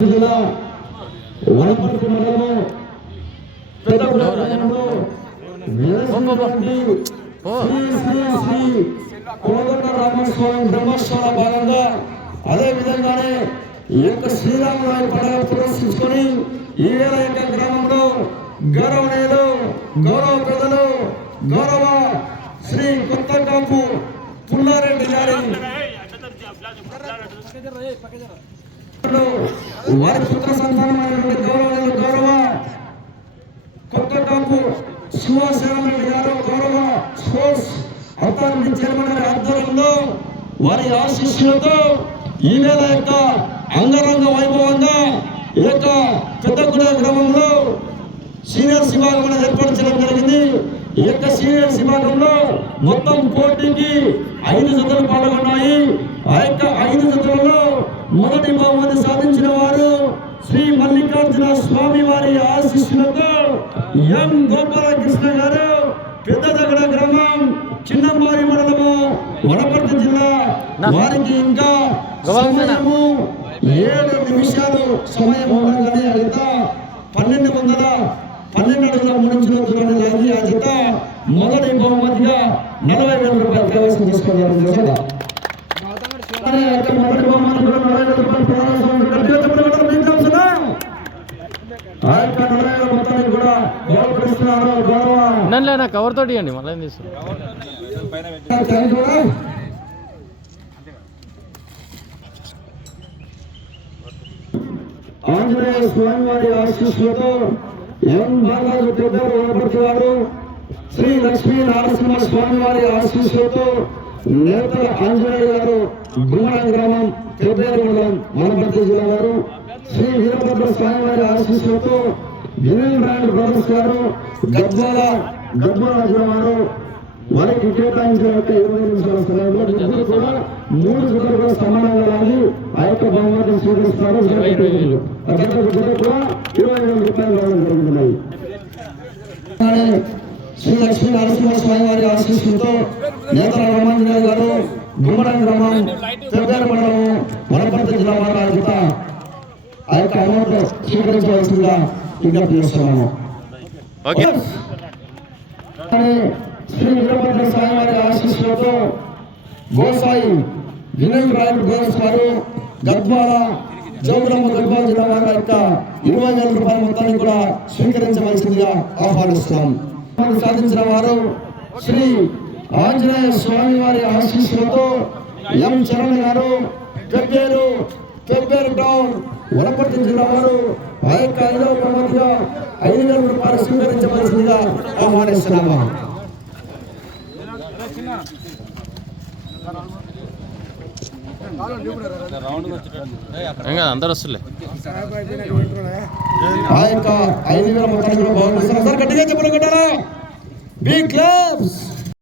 జిల్లా వనపర్తి మండలము రామస్వామి బ్రహ్మోత్సవాల భాగంగా అదే విధంగానే ఈ యొక్క శ్రీరామరాయ పండుగ పురస్కరించుకొని ఈ వేళ యొక్క గ్రామంలో గౌరవనీయులు గౌరవ పెద్దలు గౌరవ శ్రీ కొత్త కాపు పుల్లారెడ్డి గారి వారి పుత్ర సంతానమైనటువంటి గౌరవ గౌరవ కొత్త కాపు శివసేనారెడ్డి గారు గౌరవ స్పోర్ట్స్ అథారిటీ చైర్మన్ గారి ఆధ్వర్యంలో వారి ఆశీస్సులతో ఈ నెల యొక్క అంగరంగ వైభవంగా ఈ యొక్క పెద్దగూడ గ్రామంలో సీనియర్స్ విభాగం ఏర్పాటు చేయడం జరిగింది. ఈ యొక్క సీనియర్స్ విభాగంలో మొత్తం పోటీకి ఐదు జతలు పాల్గొన్నాయి. ఆ యొక్క ఐదు జతలలో మొదటి బహుమతి సాధించిన వారు శ్రీ మల్లికార్జున స్వామి వారి ఆశీస్సులతో ఎం గోపాలకృష్ణ గారు పెద్దదగడ గ్రామం చిన్నమారి మండలము వడపర్తి జిల్లా వారికి ఇంకా సమయము ఏడు నిమిషాలు సమయం ఉండగానే ఆ జత పన్నెండు వందల పన్నెండు అడుగుల దూరాన్ని లాగి ఆ జత మొదటి బహుమతిగా నలభై వేల రూపాయలు కైవసం చేసుకోవడం నన్ను కవర్ తోటి ఇవ్వండి మళ్ళీ. ఆంజనేయ స్వామి వారి ఆశీస్సులతో ఎం బాలాజీ పెద్దలు ఏర్పడుతున్నారు. శ్రీ లక్ష్మీ నరసింహ స్వామి వారి ఆశీస్సులతో నేతల ఆంజనేయ గారు గుమ్మడి గ్రామం పెద్దేరు మండలం వనపర్తి జిల్లా వారు. శ్రీ వీరభద్ర స్వామి వారి ఆశీస్సులతో వినయ్ బ్రాండ్ బ్రదర్స్ గారు గద్వాల గద్వాల వారు వారికి కేటాయించిన యొక్క ఇరవై నిమిషాల సమయంలో ఇద్దరు కూడా మూడు జతలు కూడా సమానంగా లాగి ఆ యొక్క బహుమతిని స్వీకరిస్తారు. జత కూడా ఇరవై వేల రూపాయలు రావడం జరుగుతున్నాయి శ్రీ లక్ష్మీ నరసింహ స్వామి వారి ఆశీస్సులతో నేతల రామాంజనేయ గారు గుమ్మడం గ్రామం పెద్దార మండలం వనపర్తి జిల్లా వారి ఆ యొక్క అమౌంట్ స్వీకరించవలసిందిగా విజ్ఞప్తి చేస్తున్నాము. శ్రీ వీరభద్ర స్వామి వారి ఆశీస్సులతో గోసాయి వినయ్ రాయుడు గోస్ గారు గద్వాల జోగులమ్మ గద్వాల జిల్లా వారి యొక్క ఇరవై వేల రూపాయల మొత్తాన్ని కూడా స్వీకరించవలసిందిగా ఆహ్వానిస్తున్నాం. సాధించిన వారు శ్రీ ఆంజనేయ స్వామి వారి ఆశీస్సులతో ఎం చరణ్ గారు పెబ్బేరు పెబ్బేరు టౌన్ వనపర్తి జిల్లా వారు ఆ యొక్క ఐదవ బహుమతిగా ఐదు వేల రూపాయలు స్వీకరించవలసిందిగా ఆహ్వానిస్తున్నాము. అందరు వస్తులే. ఆ యొక్క ఐదు వేల మొత్తాన్ని కూడా